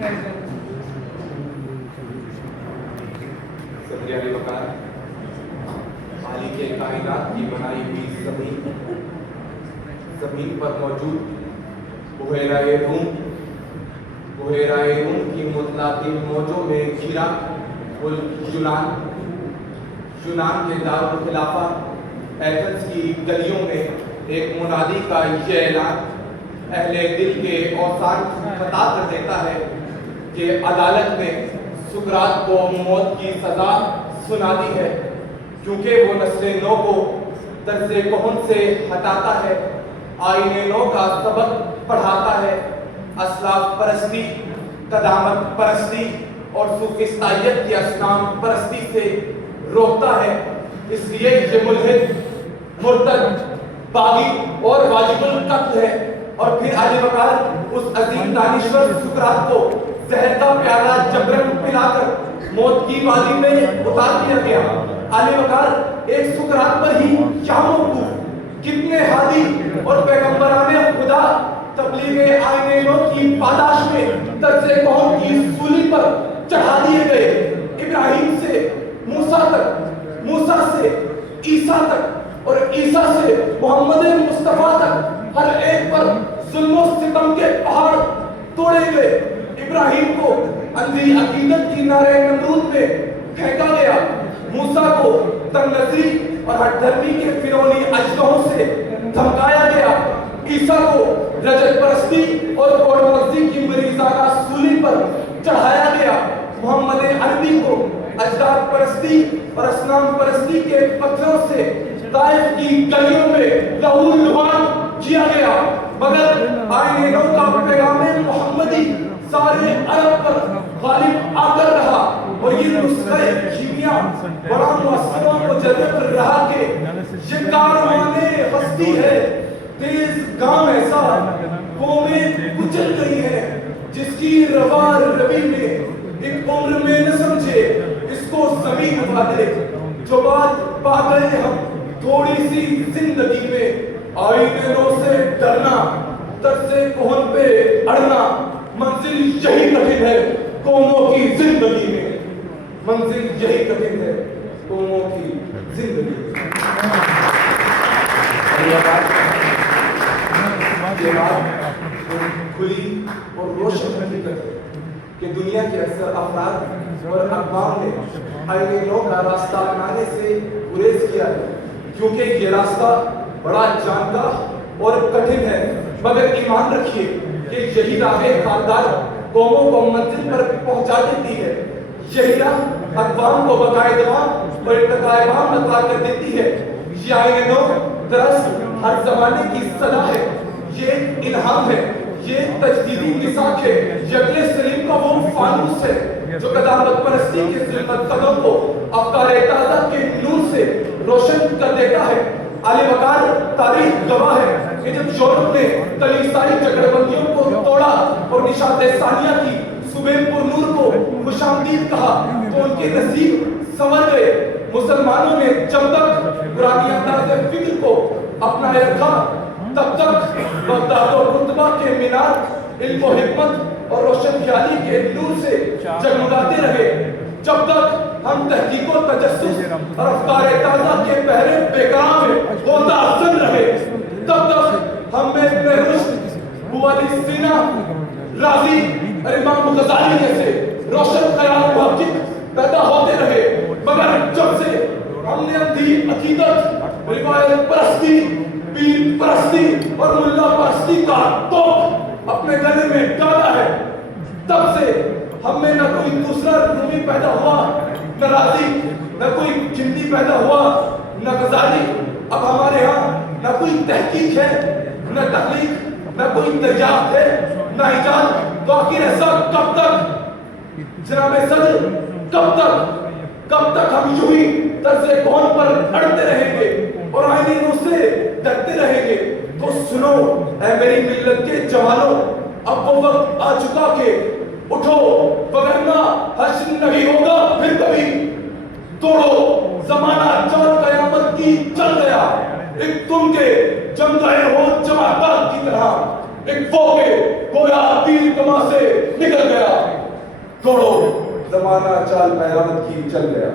صدر علی وقار، خالق کے کائنات کی بنائی ہوئی زمین پر موجود بحیرہ روم کی متلاطم موجوں میں گھرا یونان کے دارالخلافہ ایتھنز کی گلیوں میں ایک منادی کا یہ اعلان اہل دل کے اوسان خطا کر دیتا ہے کہ عدالت نے سقراط کو موت کی سزا سنا دی ہے، کیونکہ وہ نسل نو کو طرز کہن سے ہٹاتا ہے، آئین نو کا سبق پڑھاتا ہے، اسلاف پرستی، قدامت پرستی اور سوفسطائیت کی اصنام پرستی سے روکتا ہے۔ اس لیے یہ ملحد، مرتد، باغی اور واجب القتل ہے۔ اور پھر علی وقار اس عظیم دانشور سقراط کو زہر کا پیالہ جبرن پلا کر موت کی وادی میں اتار دیا گیا۔ علی وقار ایک سقراط پر ہی کیا موقوف، کتنے ہادی اور پیغمبران خدا تبلیغ آئین نو کی پاداش میں طرز کہن کی سولی پر چڑھا دیے گئے۔ ابراہیم سے موسیٰ تک، موسیٰ سے عیسیٰ تک اور عیسیٰ سے محمد مصطفیٰ تک ہر ایک پر ظلم و ستم کے پہاڑ توڑے گئے۔ ابراہیم کو اندھی عقیدت کی نار نمرود میں پھینکا گیا، موسیٰ کو تنگ نظری اور ہٹ دھرمی کے فرعونی اجدہوں سے دھمکایا گیا، عیسیٰ کو رجت پرستی اور کوڑ مغزی کی مریضانہ سولی پر چڑھایا گیا، محمد عربی کو اجداد پرستی اور اصنام پرستی کے پتھروں سے طائف کی گلیوں میں لہو لہان کیا گیا، مگر آئین نو کا پیغام محمدی سارے عرب پر غالب آ کر رہا، اور یہ نسخہ کیمیا بڑا مؤثر و مجرب رہا کہ یہ کاروان ہستی ہے، تیز گام ایسا قومیں کچل گئی ہے، جس کی روا روی میں ایک عمر میں نہ سمجھے اس کو زمین اٹھا دے۔ جو بات پا گئے ہم تھوڑی سی زندگی میں، آئین نو سے ڈرنا، طرز کہن پہ اڑنا، منزل یہی کٹھن ہے قوموں کی زندگی میں، منزل یہی کٹھن ہے قوموں کی زندگی میں۔ یہ بات کھلی اور روشن حقیقت ہے کہ دنیا کے اکثر افراد اور اقوام نے آئین نو کا راستہ اپنانے سے گریز کیا ہے، کیونکہ یہ راستہ بڑا جانگاہ اور کٹھن ہے، مگر ایمان رکھیے کہ یہی راہ خاردار قوموں کو منزل پر پہنچا دیتی ہے، یہی راہ اقوام کو بقائے دوام اور ارتقائے بام عطا کر دیتی ہے۔ یہ آئین نو دراصل ہر زمانے کی صدا ہے، یہ الہام ہے، یہ تجدیدی مساق ہے، یقین سلیم کا وہ فانوس ہے جو قدامت پرستی کے ظلمت قدم کو افکار تازہ کے نور سے روشن کر دیتا ہے۔ علی وقار تاریخ گواہ ہے کہ جب یورپ نے کلیسائی جگڑ بندیوں کو توڑا اور نشاط ثانیہ کی صبح پر نور کو خوش آمدید کہا تو ان کے نصیب سنور گئے۔ مسلمانوں نے جب تک قرآنی انداز فکر کو اپنائے رکھا، تب تک بغداد و قطبہ کے مینار علم و حکمت اور روشن خیالی کے نور سے جگمگاتے رہے۔ جب تک ہم تحقیق و تجسس اور افکار تازہ کے پہرے بیکرام میں ہوتا افزن رہے، تب تک ہم میں ابن رشد، ابو علی سینا، رازی اور امام غزالی جیسے روشن خیال محقق پیدا ہوتے رہے، مگر جب سے ہم نے اندھی عقیدت، روایت پرستی، پیر پرستی اور ملا پرستی کا توپ اپنے گلے میں ڈالا ہے، تب سے ہم میں نہ کوئی دوسرا رومی پیدا ہوا، نہ رازی، نہ کوئی جندی پیدا ہوا، نہ غزالی۔ اب ہمارے ہاں نہ کوئی تحقیق ہے، نہ تخلیق، نہ کوئی دریافت ہے، نہ ایجاد۔ تو آخر ایسا کب تک جناب صدر، کب تک ہم یوں ہی طرز کون پر اڑتے رہیں گے اور آئین نو سے ڈرتے رہیں گے؟ تو سنو اے میری ملت کے جوانوں، اب وہ وقت آ چکا کہ اٹھو، وگرنہ حشر نہیں ہوگا پھر کبھی۔ توڑو زمانہ چاند قیامت کی چل گیا، ایک تم کے جم گئے ہو جماعت کی طرح، ایک وہ کے گویا تیر کما سے نکل گیا، توڑو زمانہ چال پیرامت کی چل گیا۔